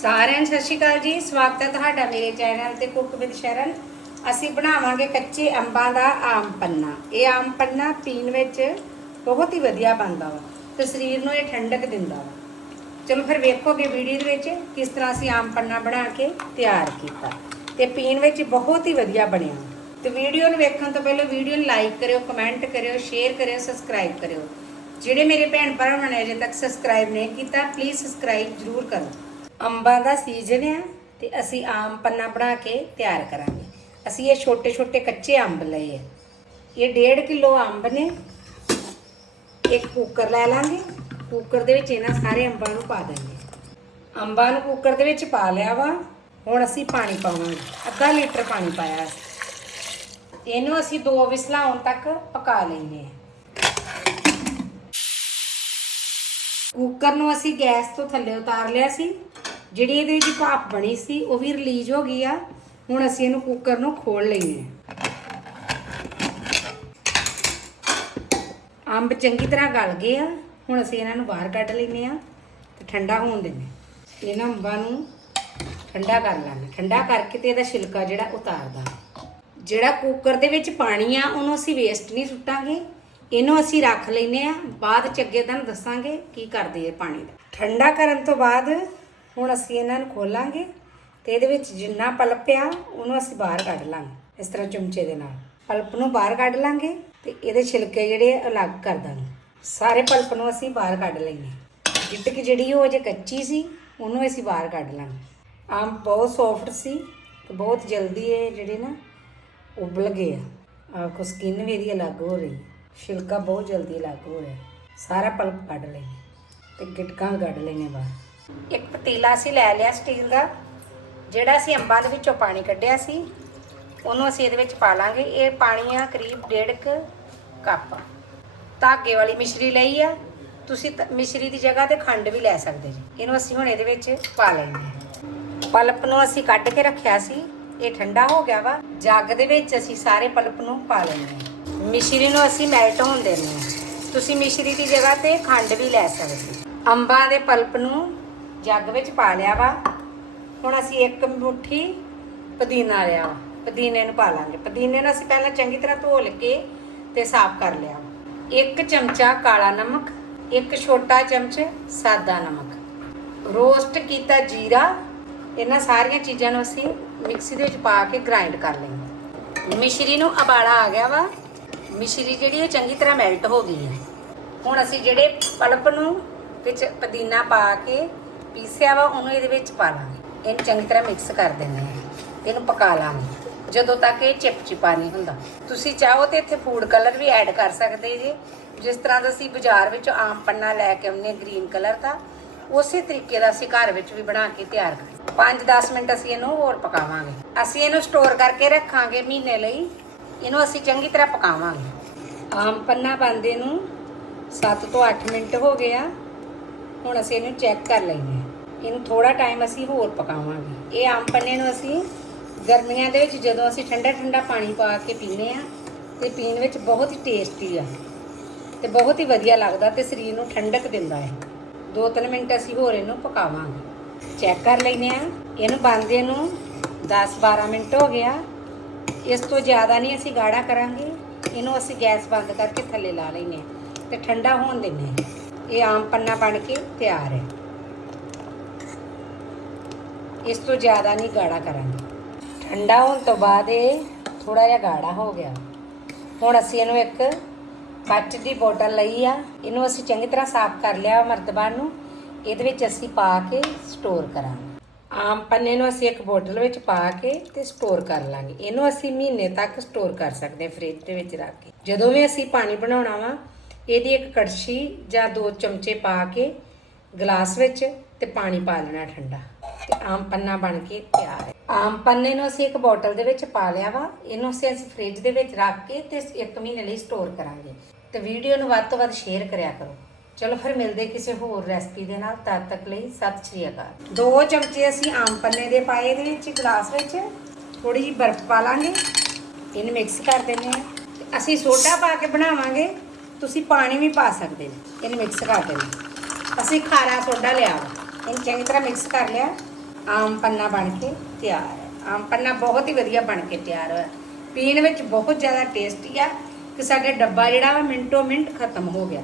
ਸਾਰਿਆਂ ਨੂੰ ਸਤਿ ਸ਼੍ਰੀ ਅਕਾਲ ਜੀ। ਸਵਾਗਤ ਹੈ ਤੁਹਾਡਾ ਮੇਰੇ ਚੈਨਲ ਤੇ ਕੁੱਕ ਵਿਦ ਸ਼ਰਨ। ਅਸੀਂ ਬਣਾਵਾਂਗੇ ਕੱਚੇ ਅੰਬਾਂ ਦਾ ਆਮ ਪੰਨਾ। ਇਹ ਆਮ ਪੰਨਾ ਪੀਣ ਵਿੱਚ ਬਹੁਤ ਹੀ ਵਧੀਆ ਬਣਦਾ ਵਾ ਤੇ ਸਰੀਰ ਨੂੰ ਇਹ ਠੰਡਕ ਦਿੰਦਾ ਵਾ। ਚਲੋ ਫਿਰ ਵੇਖੋਗੇ ਵੀਡੀਓ ਦੇ ਵਿੱਚ ਕਿਸ ਤਰ੍ਹਾਂ ਅਸੀਂ ਆਮ ਪੰਨਾ ਬਣਾ ਕੇ ਤਿਆਰ ਕੀਤਾ। ਤੇ ਪੀਣ ਵਿੱਚ ਬਹੁਤ ਹੀ ਵਧੀਆ ਬਣਿਆ। ਤੇ ਵੀਡੀਓ ਨੂੰ ਵੇਖਣ ਤੋਂ ਪਹਿਲਾਂ ਵੀਡੀਓ ਨੂੰ ਲਾਈਕ ਕਰਿਓ, ਕਮੈਂਟ ਕਰਿਓ, ਸ਼ੇਅਰ ਕਰਿਓ, ਸਬਸਕ੍ਰਾਈਬ ਕਰਿਓ। ਜਿਹੜੇ ਮੇਰੇ ਭੈਣ ਭਰਾਵਾਂ ਨੇ ਅਜੇ ਤੱਕ ਸਬਸਕ੍ਰਾਈਬ ਨਹੀਂ ਕੀਤਾ ਪਲੀਜ਼ ਸਬਸਕ੍ਰਾਈਬ ਜ਼ਰੂਰ ਕਰੋ। ਅੰਬਾਂ ਦਾ ਸੀਜ਼ਨ ਆ ਤੇ ਅਸੀਂ ਆਮ ਪੰਨਾ ਬਣਾ ਕੇ ਤਿਆਰ ਕਰਾਂਗੇ। ਅਸੀਂ ਇਹ ਛੋਟੇ ਛੋਟੇ ਕੱਚੇ ਅੰਬ ਲਏ ਆ। ਇਹ 1.5 ਕਿਲੋ ਅੰਬ ਨੇ। ਇੱਕ ਕੁੱਕਰ ਲੈ ਲਾਂਗੇ। ਕੁੱਕਰ ਦੇ ਵਿੱਚ ਇਹਨਾਂ ਸਾਰੇ ਅੰਬਾਂ ਨੂੰ ਪਾ ਦਾਂਗੇ ਅੰਬਾਂ ਨੂੰ ਕੁੱਕਰ ਦੇ ਵਿੱਚ ਪਾ ਲਿਆ ਵਾ। ਹੁਣ ਅਸੀਂ ਪਾਣੀ ਪਾਵਾਂਗੇ। ਅੱਧਾ ਲੀਟਰ ਪਾਣੀ ਪਾਇਆ ਇਹਨੂੰ ਅਸੀਂ ਦੋ ਵਿਸਲਾਂ ਆਉਣ ਤੱਕ ਪਕਾ ਲੈਂਦੇ ਹਾਂ ਕੁੱਕਰ ਨੂੰ ਅਸੀਂ ਗੈਸ ਤੋਂ ਥੱਲੇ ਉਤਾਰ ਲਿਆ ਸੀ। ਜਿਹੜੀ ਇਹਦੇ ਵਿੱਚ ਭਾਪ ਬਣੀ ਸੀ, ਉਹ ਵੀ ਰਿਲੀਜ਼ ਹੋ ਗਈ ਆ। ਹੁਣ ਅਸੀਂ ਇਹਨੂੰ ਕੁੱਕਰ ਨੂੰ ਖੋਲ ਲਈਏ। ਅੰਬ ਚੰਗੀ ਤਰ੍ਹਾਂ ਗਲ ਗਏ ਆ। ਹੁਣ ਅਸੀਂ ਇਹਨਾਂ ਨੂੰ ਬਾਹਰ ਕੱਢ ਲੈਨੇ ਆ ਤੇ ਠੰਡਾ ਹੋਣ ਦਿੰਨੇ ਇਹਨਾਂ ਅੰਬਾਂ ਨੂੰ ਠੰਡਾ ਕਰ ਲਾਂਗੇ। ਠੰਡਾ ਕਰਕੇ ਤੇ ਇਹਦਾ ਛਿਲਕਾ ਜਿਹੜਾ ਉਤਾਰਦਾ। ਜਿਹੜਾ ਕੁੱਕਰ ਦੇ ਵਿੱਚ ਪਾਣੀ ਆ, ਉਹਨੂੰ ਅਸੀਂ ਵੇਸਟ ਨਹੀਂ ਸੁੱਟਾਂਗੇ। ਇਹਨੂੰ ਅਸੀਂ ਰੱਖ ਲੈਨੇ ਆ। ਬਾਅਦ ਚ ਅੱਗੇ ਤੁਹਾਨੂੰ ਦੱਸਾਂਗੇ ਕੀ ਕਰਦੇ ਇਹ ਪਾਣੀ ਦਾ। ਠੰਡਾ ਕਰਨ ਤੋਂ ਬਾਅਦ ਹੁਣ ਅਸੀਂ ਇਹਨਾਂ ਨੂੰ ਖੋਲਾਂਗੇ ਤੇ ਇਹਦੇ ਵਿੱਚ ਜਿੰਨਾ ਪਲਪ ਆ, ਉਹਨੂੰ ਅਸੀਂ ਬਾਹਰ ਕੱਢ ਲਾਂਗੇ, ਇਸ ਤਰ੍ਹਾਂ ਚਮਚੇ ਦੇ ਨਾਲ। ਪਲਪ ਨੂੰ ਬਾਹਰ ਕੱਢ ਲਾਂਗੇ ਤੇ ਇਹਦੇ ਛਿਲਕੇ ਜਿਹੜੇ ਅਲੱਗ ਕਰ ਦਾਂਗੇ। ਸਾਰੇ ਪਲਪ ਨੂੰ ਅਸੀਂ ਬਾਹਰ ਕੱਢ ਲਈਏ ਗਿੱਟਕ ਜਿਹੜੀ ਉਹ ਅਜੇ ਕੱਚੀ ਸੀ, ਉਹਨੂੰ ਅਸੀਂ ਬਾਹਰ ਕੱਢ ਲਾਂਗੇ। ਆਮ ਬਹੁਤ ਸੌਫਟ ਸੀ ਤੇ ਬਹੁਤ ਜਲਦੀ ਇਹ ਜਿਹੜੇ ਨਾ ਉਬਲ ਗਏ ਆ। ਆਹ ਕੋ ਸਕਿਨ ਵੀ ਇਹਦੀ ਅਲੱਗ ਹੋ ਰਹੀ ਛਿਲਕਾ ਬਹੁਤ ਜਲਦੀ ਅਲੱਗ ਹੋ ਰਿਹਾ ਸਾਰਾ ਪਲਪ ਕੱਢ ਲਈਏ ਤੇ ਗਿਟਕਾਂ ਵੀ ਕੱਢ ਲਈਆਂ ਬਾਹਰ। ਇੱਕ ਪਤੀਲਾ ਅਸੀਂ ਲੈ ਲਿਆ ਸਟੀਲ ਦਾ, ਜਿਹੜਾ ਅਸੀਂ ਅੰਬਾਂ ਦੇ ਵਿੱਚੋਂ ਪਾਣੀ ਕੱਢਿਆ ਸੀ, ਉਹਨੂੰ ਅਸੀਂ ਇਹਦੇ ਵਿੱਚ ਪਾ ਲਾਂਗੇ। ਇਹ ਪਾਣੀ ਆ ਕਰੀਬ 1.5 ਕੱਪ ਧਾਗੇ ਵਾਲੀ ਮਿਸ਼ਰੀ ਲਈ ਆ। ਤੁਸੀਂ ਤ- ਮਿਸ਼ਰੀ ਦੀ ਜਗ੍ਹਾ ਤੇ ਖੰਡ ਵੀ ਲੈ ਸਕਦੇ ਜੀ। ਇਹਨੂੰ ਅਸੀਂ ਹੁਣ ਇਹਦੇ ਵਿੱਚ ਪਾ ਲੈਂਦੇ ਹਾਂ। ਪਲਪ ਨੂੰ ਅਸੀਂ ਕੱਢ ਕੇ ਰੱਖਿਆ ਸੀ। ਇਹ ਠੰਡਾ ਹੋ ਗਿਆ ਵਾ। ਜੱਗ ਦੇ ਵਿੱਚ ਅਸੀਂ ਸਾਰੇ ਪਲਪ ਨੂੰ ਪਾ ਲੈਂਦੇ ਮਿਸ਼ਰੀ ਨੂੰ ਅਸੀਂ ਮੈਲਟ ਹੋਣ ਦਿੰਦੇ ਤੁਸੀਂ ਮਿਸ਼ਰੀ ਦੀ ਜਗ੍ਹਾ ਤੇ ਖੰਡ ਵੀ ਲੈ ਸਕਦੇ ਅੰਬਾਂ ਦੇ ਪਲਪ ਨੂੰ ਜੱਗ ਵਿੱਚ ਪਾ ਲਿਆ ਵਾ। ਹੁਣ ਅਸੀਂ ਇੱਕ ਮੁਠੀ ਪੁਦੀਨਾ ਲਿਆ ਵਾ। ਪੁਦੀਨੇ ਨੂੰ ਪਾ ਲਾਂਗੇ। ਪੁਦੀਨੇ ਨੂੰ ਅਸੀਂ ਪਹਿਲਾਂ ਚੰਗੀ ਤਰ੍ਹਾਂ ਧੋ ਕੇ ਤੇ ਸਾਫ਼ ਕਰ ਲਿਆ ਇੱਕ ਚਮਚਾ ਕਾਲਾ ਨਮਕ, ਇੱਕ ਛੋਟਾ ਚਮਚ ਸਾਦਾ ਨਮਕ। ਰੋਸਟ ਕੀਤਾ ਜੀਰਾ। ਇਹਨਾਂ ਸਾਰੀਆਂ ਚੀਜ਼ਾਂ ਨੂੰ ਅਸੀਂ ਮਿਕਸੀ ਦੇ ਵਿੱਚ ਪਾ ਕੇ ਗ੍ਰਾਈਂਡ ਕਰ ਲਵਾਂਗੇ ਮਿਸ਼ਰੀ ਨੂੰ ਉਬਾਲਾ ਆ ਗਿਆ ਵਾ। ਮਿਸ਼ਰੀ ਜਿਹੜੀ ਇਹ ਚੰਗੀ ਤਰ੍ਹਾਂ ਮੈਲਟ ਹੋ ਗਈ ਹੈ। ਹੁਣ ਅਸੀਂ ਜਿਹੜੇ ਪਲਪ ਨੂੰ ਵਿੱਚ ਪੁਦੀਨਾ ਪਾ ਕੇ ਪੀਸਿਆ ਵਾ, ਉਹਨੂੰ ਇਹਦੇ ਵਿੱਚ ਪਾ ਲਾਂਗੇ। ਇਹਨੂੰ ਚੰਗੀ ਤਰ੍ਹਾਂ ਮਿਕਸ ਕਰ ਦਿੰਦੇ ਹਾਂ। ਇਹਨੂੰ ਪਕਾ ਲਾਂਗੇ। ਜਦੋਂ ਤੱਕ ਇਹ ਚਿਪਚਿਪਾ ਨਹੀਂ ਹੁੰਦਾ। ਤੁਸੀਂ ਚਾਹੋ ਤੇ ਇੱਥੇ ਫੂਡ ਕਲਰ ਵੀ ਐਡ ਕਰ ਸਕਦੇ ਜੀ। ਜਿਸ ਤਰ੍ਹਾਂ ਦਾ ਅਸੀਂ ਬਾਜ਼ਾਰ ਵਿੱਚੋਂ ਆਮ ਪੰਨਾ ਲੈ ਕੇ ਆਉਂਦੇ ਗ੍ਰੀਨ ਕਲਰ ਦਾ, ਉਸੇ ਤਰੀਕੇ ਦਾ ਅਸੀਂ ਘਰ ਵਿੱਚ ਵੀ ਬਣਾ ਕੇ ਤਿਆਰ ਕਰ 5-10 ਮਿੰਟ ਅਸੀਂ ਇਹਨੂੰ ਹੋਰ ਪਕਾਵਾਂਗੇ। ਅਸੀਂ ਇਹਨੂੰ ਸਟੋਰ ਕਰਕੇ ਰੱਖਾਂਗੇ ਮਹੀਨੇ ਲਈ। ਇਹਨੂੰ ਅਸੀਂ ਚੰਗੀ ਤਰ੍ਹਾਂ ਪਕਾਵਾਂਗੇ। ਆਮ ਪੰਨਾ ਪਾਉਂਦੇ ਨੂੰ 7 ਤੋਂ 8 ਮਿੰਟ ਹੋ ਗਏ ਆ। ਹੁਣ ਅਸੀਂ ਇਹਨੂੰ ਚੈੱਕ ਕਰ ਲੈਂਦੇ ਇਹਨੂੰ ਥੋੜਾ ਟਾਈਮ ਅਸੀਂ ਹੋਰ ਪਕਾਵਾਂਗੇ। ਇਹ ਆਮ ਪੰਨੇ ਨੂੰ ਅਸੀਂ ਗਰਮੀਆਂ ਦੇ ਵਿੱਚ ਜਦੋਂ ਅਸੀਂ ਠੰਡਾ ਠੰਡਾ ਪਾਣੀ ਪਾ ਕੇ ਪੀਂਦੇ ਆ ਤੇ ਪੀਣ ਵਿੱਚ ਬਹੁਤ ਹੀ ਟੇਸਟੀ ਆ। ਤੇ ਬਹੁਤ ਹੀ ਵਧੀਆ ਲੱਗਦਾ ਤੇ ਸਰੀਰ ਨੂੰ ਠੰਡਕ ਦਿੰਦਾ ਹੈ 2-3 ਮਿੰਟ ਅਸੀਂ ਹੋਰ ਇਹਨੂੰ ਪਕਾਵਾਂਗੇ। ਚੈੱਕ ਕਰ ਲੈਂਦੇ ਆ ਇਹਨੂੰ ਬੰਦੇ ਨੂੰ 10-12 ਮਿੰਟ ਹੋ ਗਿਆ। ਇਸ ਤੋਂ ਜ਼ਿਆਦਾ ਨਹੀਂ ਅਸੀਂ ਗਾੜਾ ਕਰਾਂਗੇ। ਇਹਨੂੰ ਅਸੀਂ ਗੈਸ ਬੰਦ ਕਰਕੇ ਥੱਲੇ ਲਾ ਲੈਂਦੇ ਆ ਤੇ ਠੰਡਾ ਹੋਣ ਦਿੰਦੇ ਆ ਇਹ ਆਮ ਪੰਨਾ ਬਣ ਕੇ ਤਿਆਰ ਹੈ। ਇਸ ਤੋਂ ਜ਼ਿਆਦਾ ਨਹੀਂ ਗਾੜਾ ਕਰਾਂਗੇ। ਠੰਡਾ ਹੋਣ ਤੋਂ ਬਾਅਦ ਇਹ ਥੋੜਾ ਜਿਹਾ ਗਾੜਾ ਹੋ ਗਿਆ। ਹੁਣ ਅਸੀਂ ਇਹਨੂੰ ਇੱਕ ਕੱਚ ਦੀ ਬੋਟਲ ਲਈ ਆ। ਇਹਨੂੰ ਅਸੀਂ ਚੰਗੀ ਤਰ੍ਹਾਂ ਸਾਫ਼ ਕਰ ਲਿਆ ਮਰਤਬਾਨ ਨੂੰ। ਇਹਦੇ ਵਿੱਚ ਅਸੀਂ ਪਾ ਕੇ ਸਟੋਰ ਕਰਾਂਗੇ। ਆਮ ਪੰਨੇ ਨੂੰ ਅਸੀਂ ਇੱਕ ਬੋਟਲ ਵਿੱਚ ਪਾ ਕੇ ਤੇ ਸਟੋਰ ਕਰ ਲਾਂਗੇ। ਇਹਨੂੰ ਅਸੀਂ ਮਹੀਨੇ ਤੱਕ ਸਟੋਰ ਕਰ ਸਕਦੇ ਹਾਂ ਫ੍ਰਿਜ ਦੇ ਵਿੱਚ ਰੱਖ ਕੇ। ਜਦੋਂ ਵੀ ਅਸੀਂ ਪਾਣੀ ਬਣਾਉਣਾ ਵਾ, ਇਹਦੀ ਇੱਕ ਕੜਛੀ ਜਾਂ ਦੋ ਚਮਚੇ ਪਾ ਕੇ ਗਲਾਸ ਵਿੱਚ ਤੇ ਪਾਣੀ ਪਾ ਲੈਣਾ ਠੰਡਾ। ਤੇ ਆਮ ਪੰਨਾ ਬਣ ਕੇ ਤਿਆਰ ਹੈ। ਆਮ ਪੰਨੇ ਨੂੰ ਅਸੀਂ ਇੱਕ ਬੋਟਲ ਦੇ ਵਿੱਚ ਪਾ ਲਿਆ ਵਾ। ਇਹਨੂੰ ਅਸੀਂ ਫ੍ਰਿਜ ਦੇ ਵਿੱਚ ਰੱਖ ਕੇ ਤੇ ਇੱਕ ਮਹੀਨੇ ਲਈ ਸਟੋਰ ਕਰਾਂਗੇ। ਤੇ ਵੀਡੀਓ ਨੂੰ ਵੱਧ ਤੋਂ ਵੱਧ ਸ਼ੇਅਰ ਕਰਿਆ ਕਰੋ। ਚਲੋ ਫਿਰ ਮਿਲਦੇ ਕਿਸੇ ਹੋਰ ਰੈਸਪੀ ਦੇ ਨਾਲ। ਤਦ ਤੱਕ ਲਈ ਸਤਿ ਸ਼੍ਰੀ ਅਕਾਲ। ਦੋ ਚਮਚੇ ਅਸੀਂ ਆਮ ਪੰਨੇ ਦੇ ਪਾਏ ਇਹਦੇ ਵਿੱਚ ਗਲਾਸ ਵਿੱਚ। ਥੋੜੀ ਜਿਹੀ ਬਰਫ਼ ਪਾ ਲਾਂਗੇ। ਇਹਨੂੰ ਮਿਕਸ ਕਰ ਦਿੰਦੇ ਆ ਅਸੀਂ ਸੋਡਾ ਪਾ ਕੇ ਬਣਾਵਾਂਗੇ। ਤੁਸੀਂ ਪਾਣੀ ਵੀ ਪਾ ਸਕਦੇ ਜੀ ਇਹਨੂੰ ਮਿਕਸ ਕਰ ਦੇਣਾ ਅਸੀਂ ਖਾਰਾ ਸੋਡਾ ਲਿਆ ਵਾ। ਇਹਨੂੰ ਚੰਗੀ ਤਰ੍ਹਾਂ ਮਿਕਸ ਕਰ ਲਿਆ। ਆਮ ਪੰਨਾ ਬਣ ਕੇ ਤਿਆਰ ਹੈ। ਆਮ ਪੰਨਾ ਬਹੁਤ ਹੀ ਵਧੀਆ ਬਣ ਕੇ ਤਿਆਰ ਹੋਇਆ। ਪੀਣ ਵਿੱਚ ਬਹੁਤ ਜ਼ਿਆਦਾ ਟੇਸਟੀ ਆ। ਕਿ ਸਾਡਾ ਡੱਬਾ ਜਿਹੜਾ ਵਾ ਮਿੰਟੋ ਮਿੰਟ ਖਤਮ ਹੋ ਗਿਆ।